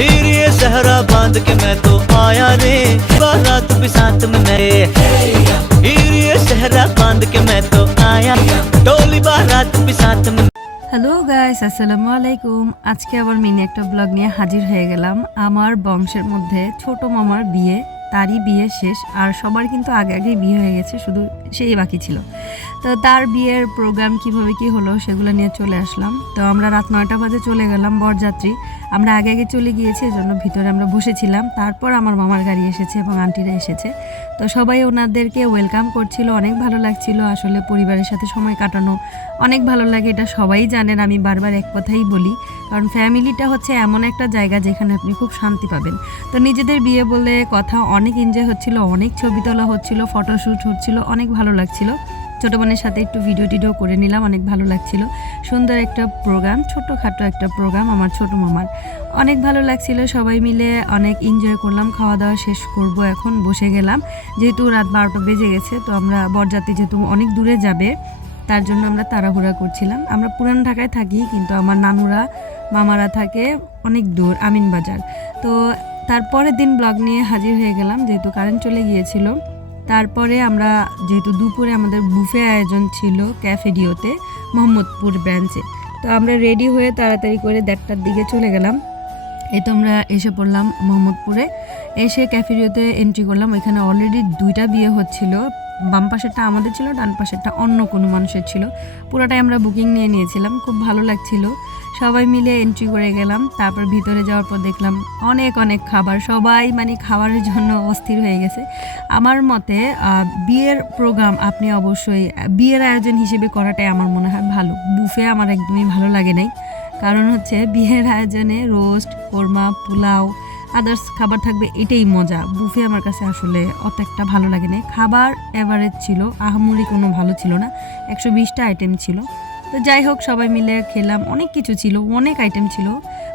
हीर ये सहरा बांध के मैं तो आया रे, बारात भी साथ में नए। हीर ये सहरा बांध के मैं तो आया, डोली बारात भी साथ में। হ্যালো গাইস, আসসালামু আলাইকুম। আজকে আবার মিনি একটা ব্লগ নিয়ে হাজির হয়ে গেলাম। আমার বংশের মধ্যে ছোট মামার বিয়ে, তারই বিয়ে শেষ, আর সবার কিন্তু আগে আগেই বিয়ে হয়ে গেছে, শুধু সেই বাকি ছিল। তো তার বিয়ের প্রোগ্রাম কিভাবে কি হলো সেগুলো নিয়ে চলে আসলাম। তো আমরা রাত 9টা বাজে চলে গেলাম বরযাত্রী। আমরা আগে আগে চলে গিয়েছি, এজন্য ভিতরে আমরা বসেছিলাম। তারপর আমার মামার গাড়ি এসেছে এবং আন্টিরা এসেছে। তো সবাই ওনাদেরকে ওয়েলকাম করছিল, অনেক ভালো লাগছিল। আসলে পরিবারের সাথে সময় কাটানো অনেক ভালো লাগে, এটা সবাই জানেন। আমি বারবার এক কথাই বলি, কারণ ফ্যামিলিটা হচ্ছে এমন একটা জায়গা যেখানে আপনি খুব শান্তি পাবেন। তো নিজেদের বিয়ে বলে কথা, অনেক এনজয় হচ্ছিল, অনেক ছবি তোলা হচ্ছিল, ফটোশ্যুট হচ্ছিল, অনেক ভালো লাগছিল। ছোটো বোনের সাথে একটু ভিডিও টিডিও করে নিলাম, অনেক ভালো লাগছিল। সুন্দর একটা প্রোগ্রাম, ছোটোখাটো একটা প্রোগ্রাম আমার ছোটো মামার, অনেক ভালো লাগছিল। সবাই মিলে অনেক এনজয় করলাম। খাওয়া দাওয়া শেষ করব, এখন বসে গেলাম। যেহেতু রাত 12টা বেজে গেছে, তো আমরা বরযাত্রী যেহেতু অনেক দূরে যাবে, তার জন্য আমরা তাড়াহুড়া করছিলাম। আমরা পুরান ঢাকায় থাকি, কিন্তু আমার নানুরা মামারা থাকে অনেক দূর, আমিনবাজার। তো তারপরের দিন ব্লগ নিয়ে হাজির হয়ে গেলাম, যেহেতু কারেন্ট চলে গিয়েছিল। তারপরে আমরা যেহেতু দুপুরে আমাদের বুফে আয়োজন ছিল ক্যাফেডিওতে, মোহাম্মদপুর ব্রাঞ্চে। তো আমরা রেডি হয়ে তাড়াতাড়ি করে 1:30টার দিকে চলে গেলাম। এই তো আমরা এসে পড়লাম মোহাম্মদপুরে। এসে ক্যাফেডিওতে এন্ট্রি করলাম। ওইখানে অলরেডি 2টা বিয়ে হচ্ছিল। বাম পাশেরটা আমাদের ছিল, ডান পাশেরটা অন্য কোনো মানুষের ছিল। পুরোটাই আমরা বুকিং নিয়ে নিয়েছিলাম, খুব ভালো লাগছিল। সবাই মিলে এন্ট্রি করে গেলাম। তারপর ভিতরে যাওয়ার পর দেখলাম অনেক অনেক খাবার, সবাই মানে খাবারের জন্য অস্থির হয়ে গেছে। আমার মতে বিয়ের প্রোগ্রাম আপনি অবশ্যই বিয়ের আয়োজন হিসেবে করাটাই আমার মনে হয় ভালো। বুফে আমার একদমই ভালো লাগে নাই, কারণ হচ্ছে বিয়ের আয়োজনে রোস্ট, কোরমা, পোলাও, আদার্স খাবার থাকবে, এটাই মজা। বুফে আমার কাছে আসলে অত একটা ভালো লাগে না। খাবার এভারেজ ছিল, আহামরি কোনো ভালো ছিল না। 120টা আইটেম ছিল। তো যাই হোক, সবাই মিলে খেলাম, অনেক কিছু ছিল, অনেক আইটেম ছিল।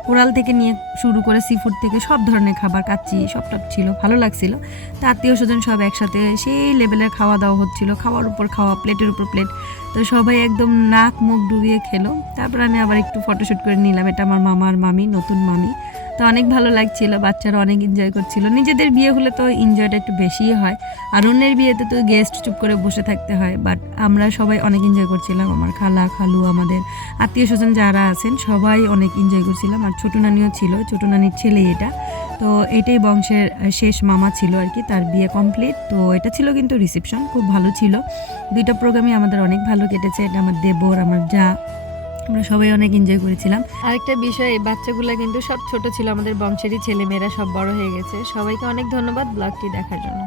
কোরাল থেকে নিয়ে শুরু করে সি ফুড থেকে সব ধরনের খাবার, কাচ্চি, সবটা ছিল, ভালো লাগছিল। তো আত্মীয় স্বজন সব একসাথে সেই লেভেলের খাওয়া দাওয়া হচ্ছিল, খাওয়ার উপর খাওয়া, প্লেটের উপর প্লেট। তো সবাই একদম নাক মুখ ডুবিয়ে খেলো। তারপর আমি আবার একটু ফটোশ্যুট করে নিলাম। এটা আমার মামার মামি, নতুন মামি। তো অনেক ভালো লাগছিল, বাচ্চারা অনেক এনজয় করছিল। নিজেদের বিয়ে হলে তো এনজয়টা একটু বেশিই হয়, আর অন্যের বিয়েতে তো গেস্ট চুপ করে বসে থাকতে হয়। বাট আমরা সবাই অনেক এনজয় করছিলাম। আমার খালা, খালু, আমাদের আত্মীয় স্বজন যারা আছেন সবাই অনেক এনজয় করছিলাম। আর ছোটো নানিও ছিল, ছোটো নানির ছেলে এটা। তো এটাই বংশের শেষ মামা ছিল আর কি, তার বিয়ে কমপ্লিট। তো এটা ছিল কিন্তু রিসেপশন, খুব ভালো ছিল। 2টা প্রোগ্রামই আমাদের অনেক ভালো কেটেছে। এটা আমার দেবর, আমার যা, আমরা সবাই অনেক এনজয় করেছিলাম। আরেকটা বিষয়, এই বাচ্চাগুলো কিন্তু সব ছোট ছিল, আমাদের বংশেরই ছেলে মেয়েরা সব বড় হয়ে গেছে। সবাইকে অনেক ধন্যবাদ ব্লগটি দেখার জন্য।